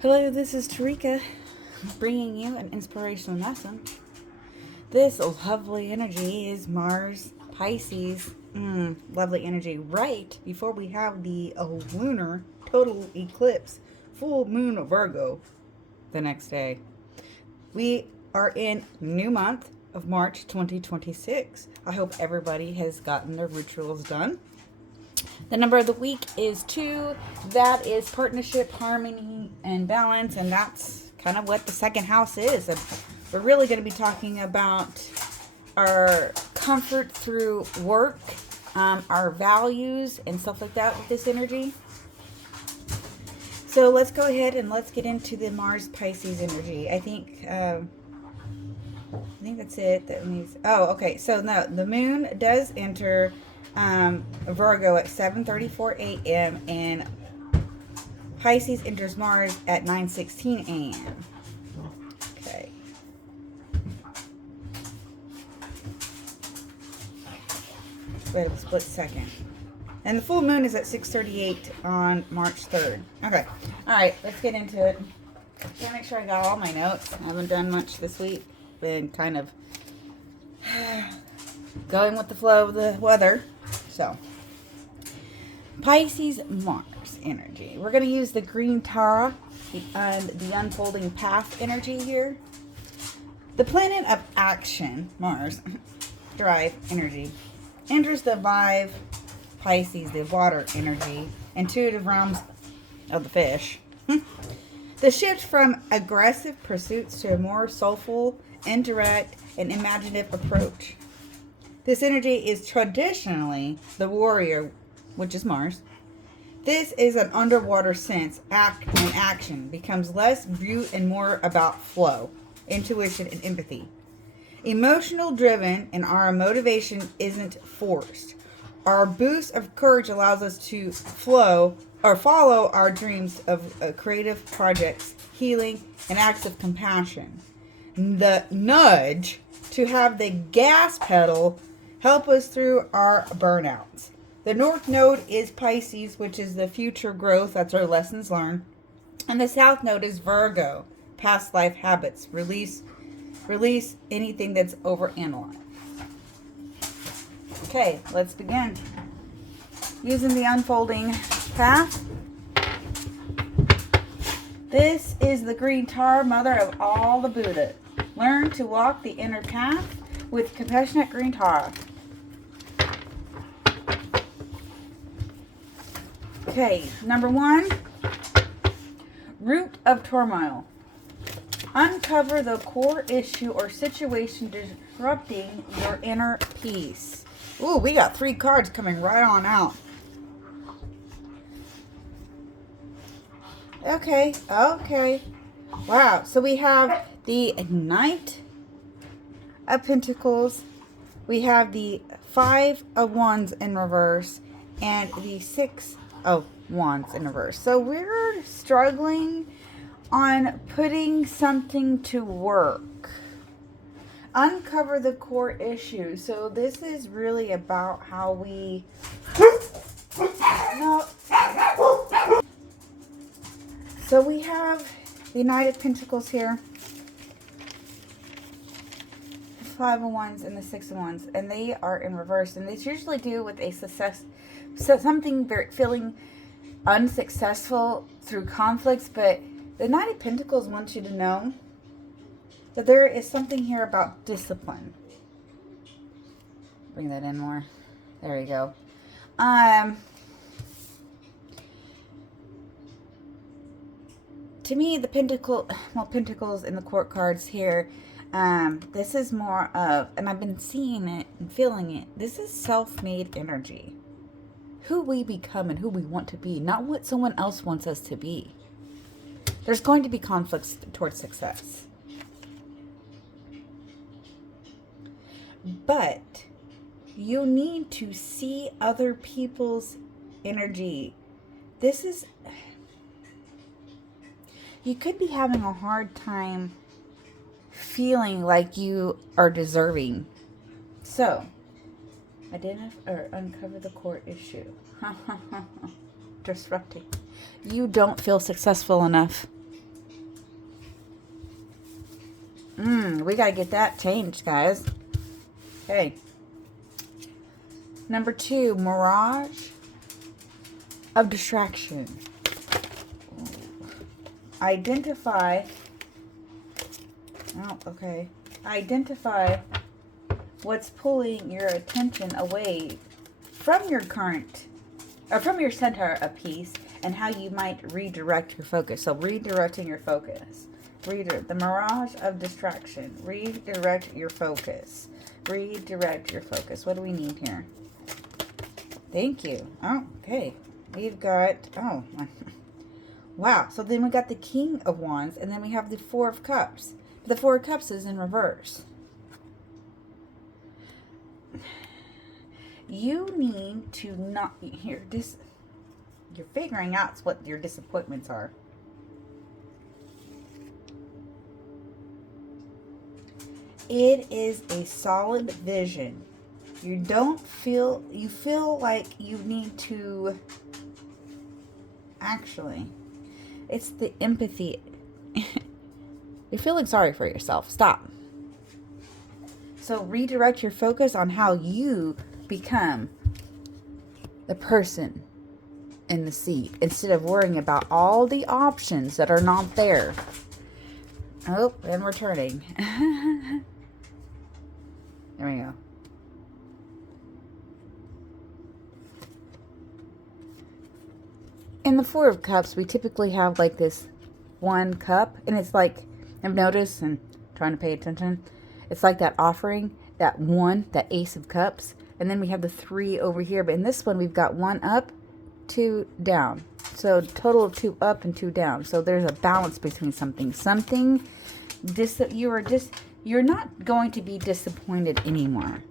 Hello, this is Tarika, bringing you an inspirational lesson. This lovely energy is Mars, Pisces. Lovely energy right before we have the lunar total eclipse, full moon of Virgo the next day. We are in new month of March 2026. I hope everybody has gotten their rituals done. The number of the week is 2. That is partnership, harmony, and balance. And that's kind of what the second house is. And we're really going to be talking about our comfort through work, our values, and stuff like that with this energy. So let's go ahead and let's get into the Mars Pisces energy. I think that's it. That means. Oh, okay. So no, the moon does enter Virgo at 7:34 a.m. and Pisces enters Mars at 9:16 a.m. Okay. Wait a split second. And the full moon is at 6:38 on March 3rd. Okay. All right, let's get into it. Gotta make sure I got all my notes. I haven't done much this week. Been kind of going with the flow of the weather. So, Pisces Mars energy. We're going to use the green Tara and the unfolding path energy here. The planet of action, Mars, drive energy, enters the vibe Pisces, the water energy, intuitive realms of the fish. The shift from aggressive pursuits to a more soulful, indirect, and imaginative approach. This energy is traditionally the warrior, which is Mars. This is an underwater sense. Act and action becomes less brute and more about flow, intuition, and empathy. Emotional driven, and our motivation isn't forced. Our boost of courage allows us to flow or follow our dreams of creative projects, healing, and acts of compassion. The nudge to have the gas pedal help us through our burnouts. The North Node is Pisces, which is the future growth. That's our lessons learned. And the South Node is Virgo, past life habits. Release anything that's overanalyzed. Okay, let's begin. Using the unfolding path. This is the green tar, mother of all the Buddha. Learn to walk the inner path with compassionate green tar. Okay, number 1, root of turmoil. Uncover the core issue or situation disrupting your inner peace. Ooh, we got 3 cards coming right on out. Okay. Wow, so we have the Knight of Pentacles. We have the 5 of Wands in reverse and the 6 of Wands in reverse. So we're struggling on putting something to work. Uncover the core issue. So this is really about how we So we have the Knight of Pentacles here, the 5 of Wands and the 6 of Wands, and they are in reverse. And it's usually do with a success, so something feeling unsuccessful through conflicts. But the Knight of Pentacles wants you to know that there is something here about discipline. Bring that in more. There you go. To me, the Pentacles in the court cards here, this is more of, and I've been seeing it and feeling it, this is self-made energy. Who we become and who we want to be, not what someone else wants us to be. There's going to be conflicts towards success. But you need to see other people's energy. This is... You could be having a hard time feeling like you are deserving. So, identify or uncover the core issue. Disrupting. You don't feel successful enough. We got to get that changed, guys. Okay. Number 2, mirage of distraction. Identify. Oh, okay. Identify what's pulling your attention away from your current, or from your center of peace, and how you might redirect your focus. So redirecting your focus. The mirage of distraction. Redirect your focus. Redirect your focus. What do we need here? Thank you. Oh, okay. We've got, oh, wow. So then we got the King of Wands, and then we have the Four of Cups. The Four of Cups is in reverse. You need to not, you're figuring out what your disappointments are. It is a solid vision. You feel like you need to, actually, it's the empathy. You're feeling sorry for yourself. Stop. So redirect your focus on how you become the person in the seat, instead of worrying about all the options that are not there. Oh, and we're turning. There we go. In the Four of Cups, we typically have like this one cup, and it's like, I've noticed, and trying to pay attention, it's like that offering, that Ace of Cups, and then we have the 3 over here, but in this one we've got 1 up, 2 down. So total of 2 up and 2 down. So there's a balance between something. You're not going to be disappointed anymore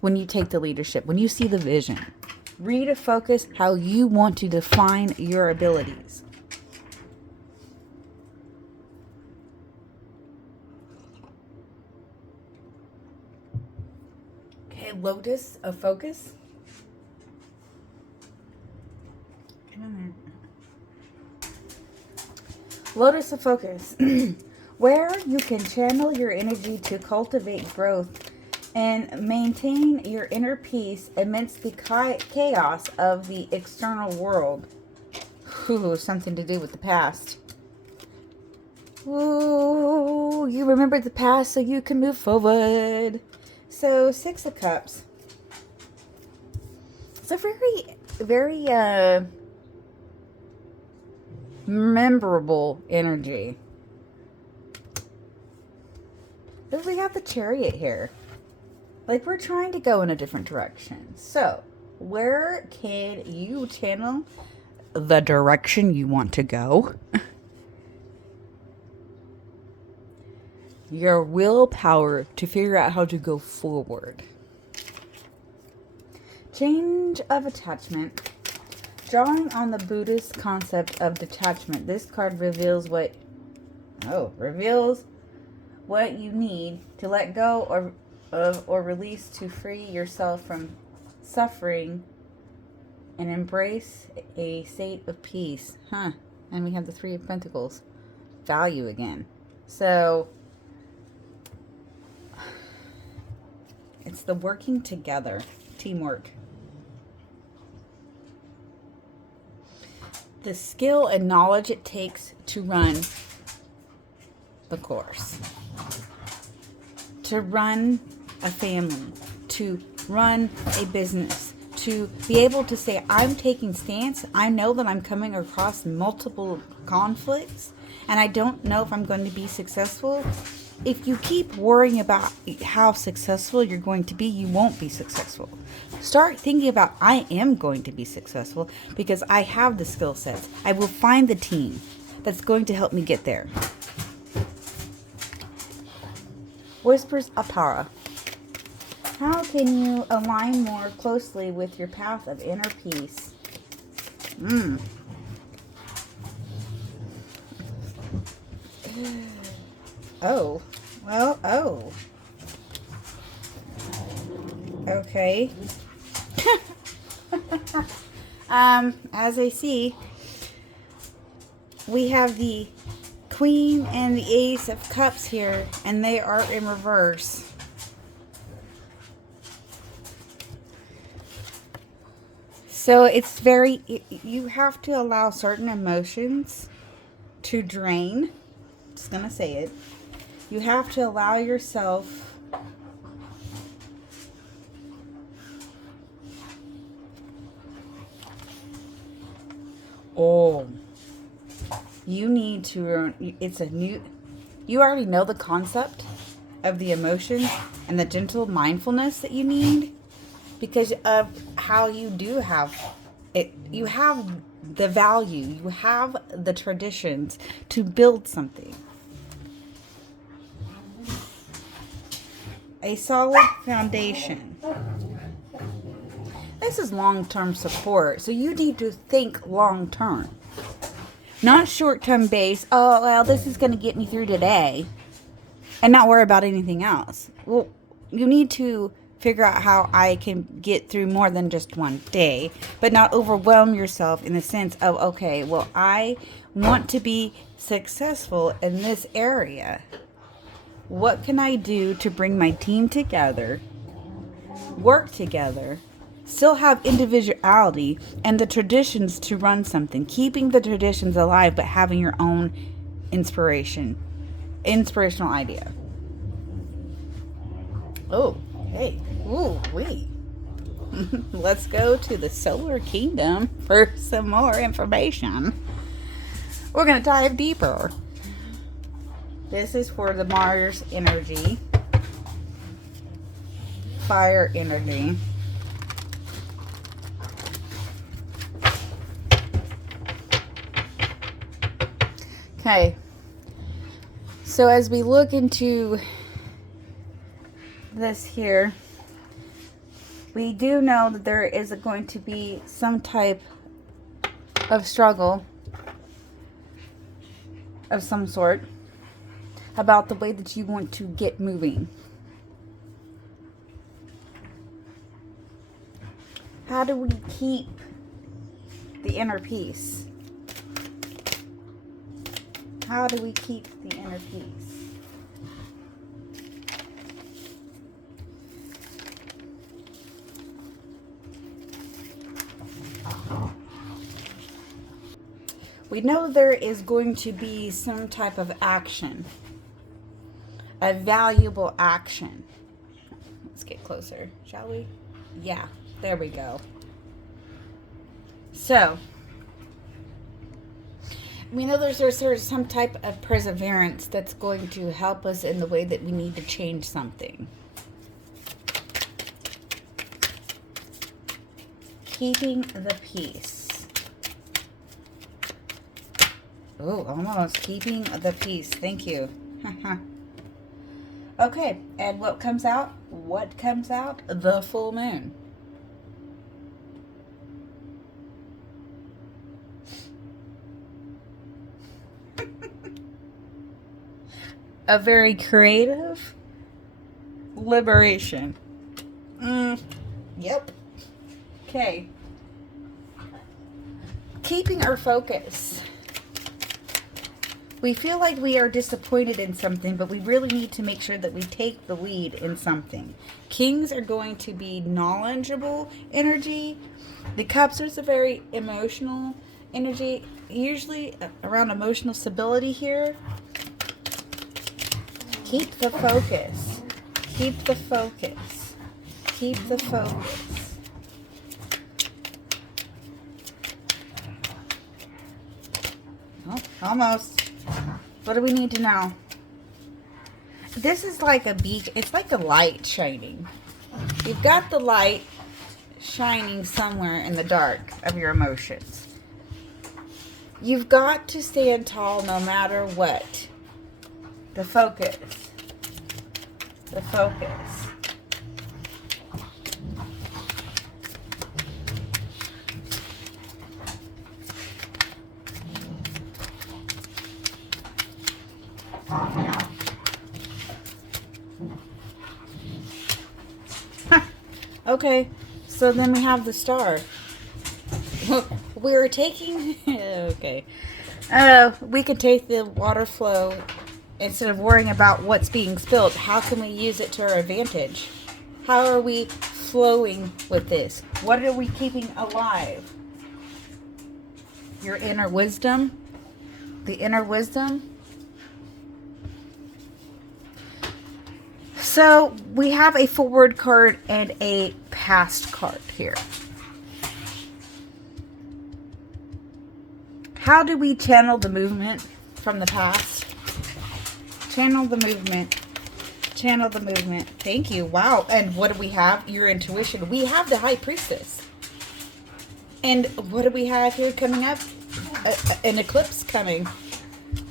when you take the leadership, when you see the vision. Refocus how you want to define your abilities. Okay, Lotus of Focus. Lotus of Focus. Where you can channel your energy to cultivate growth and maintain your inner peace amidst the chaos of the external world. Ooh, something to do with the past. Ooh, you remember the past so you can move forward. So, 6 of Cups. It's a very memorable energy. But we have the Chariot here. Like, we're trying to go in a different direction. So, where can you channel the direction you want to go? Your willpower to figure out how to go forward. Change of attachment. Drawing on the Buddhist concept of detachment, this card reveals what you need to let go or release to free yourself from suffering and embrace a state of peace. And we have the 3 of Pentacles. Value again. So it's the working together. Teamwork. The skill and knowledge it takes to run the course. To run a family. To run a business. To be able to say, I'm taking stance. I know that I'm coming across multiple conflicts. And I don't know if I'm going to be successful. If you keep worrying about how successful you're going to be, you won't be successful. Start thinking about, I am going to be successful because I have the skill sets. I will find the team that's going to help me get there. Whispers of Power. How can you align more closely with your path of inner peace? Oh. Well, oh. Okay. As I see, we have the Queen and the Ace of Cups here, and they are in reverse. So it's very, you have to allow certain emotions to drain. Just gonna say it. You have to allow yourself you need to, it's a new, you already know the concept of the emotion and the gentle mindfulness that you need because of how you do have it. You have the value, you have the traditions to build something. A solid foundation. This is long-term support, so you need to think long-term. Not short-term base, oh, well, this is going to get me through today, and not worry about anything else. Well, you need to figure out how I can get through more than just one day, but not overwhelm yourself in the sense of, okay, well, I want to be successful in this area. What can I do to bring my team together, work together, still have individuality and the traditions to run something, keeping the traditions alive, but having your own inspirational idea. Oh, hey, ooh, wait. Let's go to the solar kingdom for some more information. We're going to dive deeper. This is for the Mars energy, fire energy. Okay, so as we look into this here, we do know that there is going to be some type of struggle of some sort about the way that you want to get moving. How do we keep the inner peace? How do we keep the inner peace? We know there is going to be some type of action, a valuable action. Let's get closer, shall we? Yeah, there we go. So, we know there's some type of perseverance that's going to help us in the way that we need to change something. Keeping the peace. Oh, almost. Keeping the peace. Thank you. Okay, and what comes out? What comes out? The full moon. A very creative liberation. Yep. Okay. Keeping our focus. We feel like we are disappointed in something, but we really need to make sure that we take the lead in something. Kings are going to be knowledgeable energy. The Cups is a very emotional energy, usually around emotional stability here. Keep the focus. Keep the focus. Keep the focus. Oh, almost. What do we need to know? This is like a beach. It's like a light shining. You've got the light shining somewhere in the dark of your emotions. You've got to stand tall no matter what. The focus. The focus. Okay, so then we have the star. We were taking... Okay. We can take the water flow instead of worrying about what's being spilled. How can we use it to our advantage? How are we flowing with this? What are we keeping alive? Your inner wisdom. The inner wisdom. So we have a forward card and a past card here. How do we channel the movement from the past? Channel the movement. Channel the movement. Thank you. Wow. And what do we have? Your intuition. We have the High Priestess. And what do we have here coming up? An eclipse coming.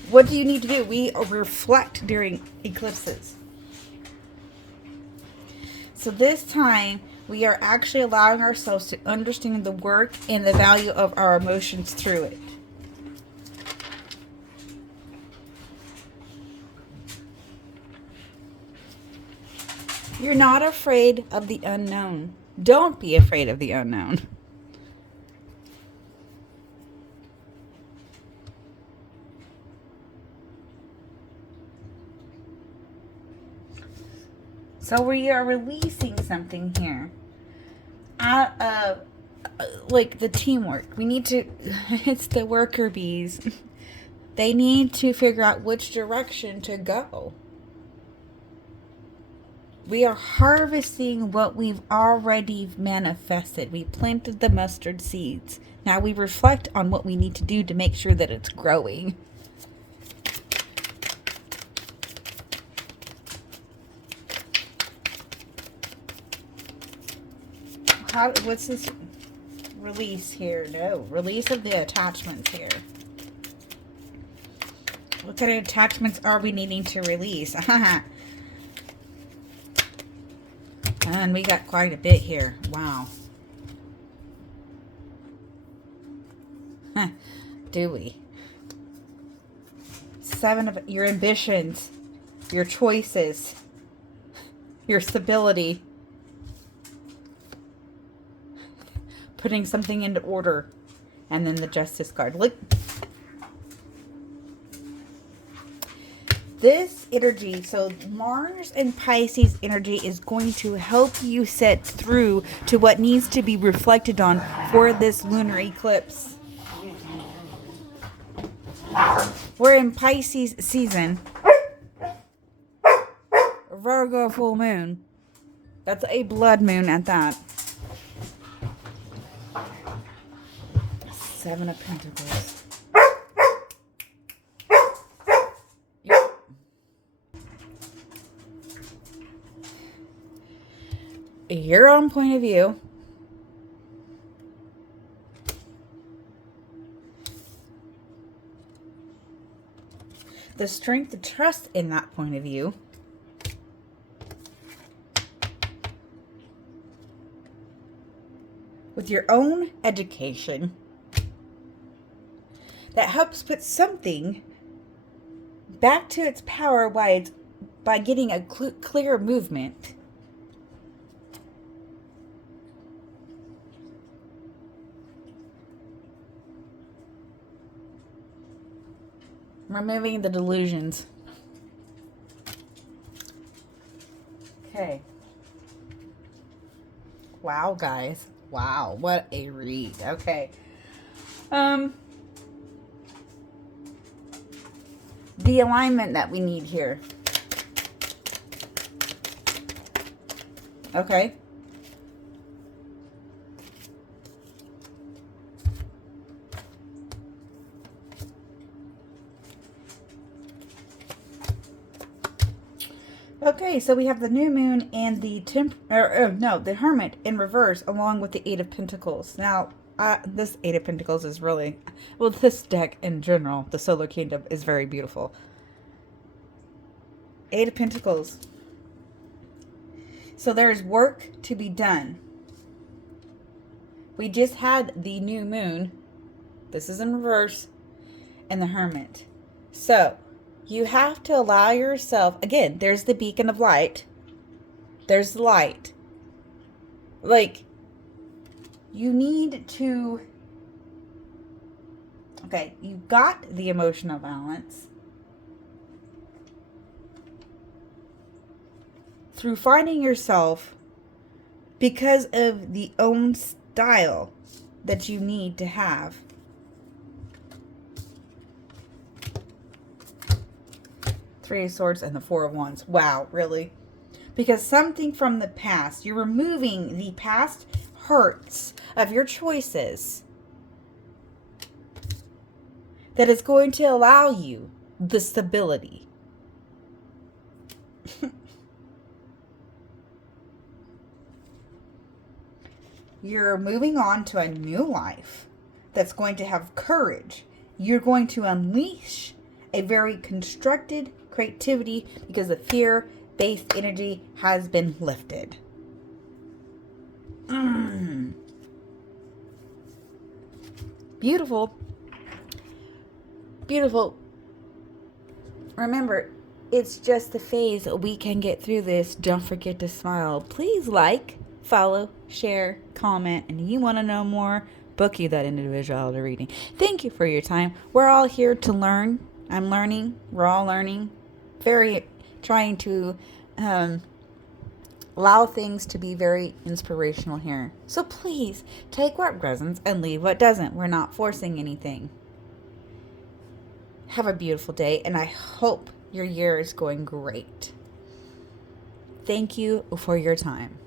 What do you need to do? We reflect during eclipses. So this time, we are actually allowing ourselves to understand the work and the value of our emotions through it. You're not afraid of the unknown. Don't be afraid of the unknown. So we are releasing something here out of like the teamwork. We need to, it's the worker bees. They need to figure out which direction to go. We are harvesting what we've already manifested. We planted the mustard seeds. Now we reflect on what we need to do to make sure that it's growing. What's this release here? No, release of the attachments here. What kind of attachments are we needing to release? And we got quite a bit here. Wow. Do we? 7 of your ambitions, your choices, your stability. Putting something into order. And then the Justice card. Look. This energy, so Mars and Pisces energy is going to help you set through to what needs to be reflected on for this lunar eclipse. We're in Pisces season. Virgo full moon. That's a blood moon at that. 7 of Pentacles. Your own point of view. The strength to trust in that point of view. With your own education. That helps put something back to its power by getting a clear movement. Removing the delusions. Okay. Wow, guys. Wow, what a read. Okay. The alignment that we need here. Okay. Okay, so we have the new moon and the the Hermit in reverse, along with the 8 of Pentacles. Now, this 8 of Pentacles is really, well, this deck in general, the Solar Kingdom, is very beautiful. 8 of Pentacles. So there's work to be done. We just had the new moon. This is in reverse. And the Hermit. So you have to allow yourself, again, there's the beacon of light. There's the light. Like, you need to Okay, you got the emotional balance through finding yourself because of the own style that you need to have. Three of Swords and the Four of Wands. Wow, really? Because something from the past, you're removing the past hurts of your choices that is going to allow you the stability. You're moving on to a new life that's going to have courage. You're going to unleash a very constructed creativity because the fear-based energy has been lifted. Beautiful. Beautiful. Remember, it's just a phase. We can get through this. Don't forget to smile. Please like, follow, share, comment, and you want to know more, book you that individuality reading. Thank you for your time. We're all here to learn. I'm learning. We're all learning. Very trying to allow things to be very inspirational here. So please take what resonates and leave what doesn't. We're not forcing anything. Have a beautiful day, and I hope your year is going great. Thank you for your time.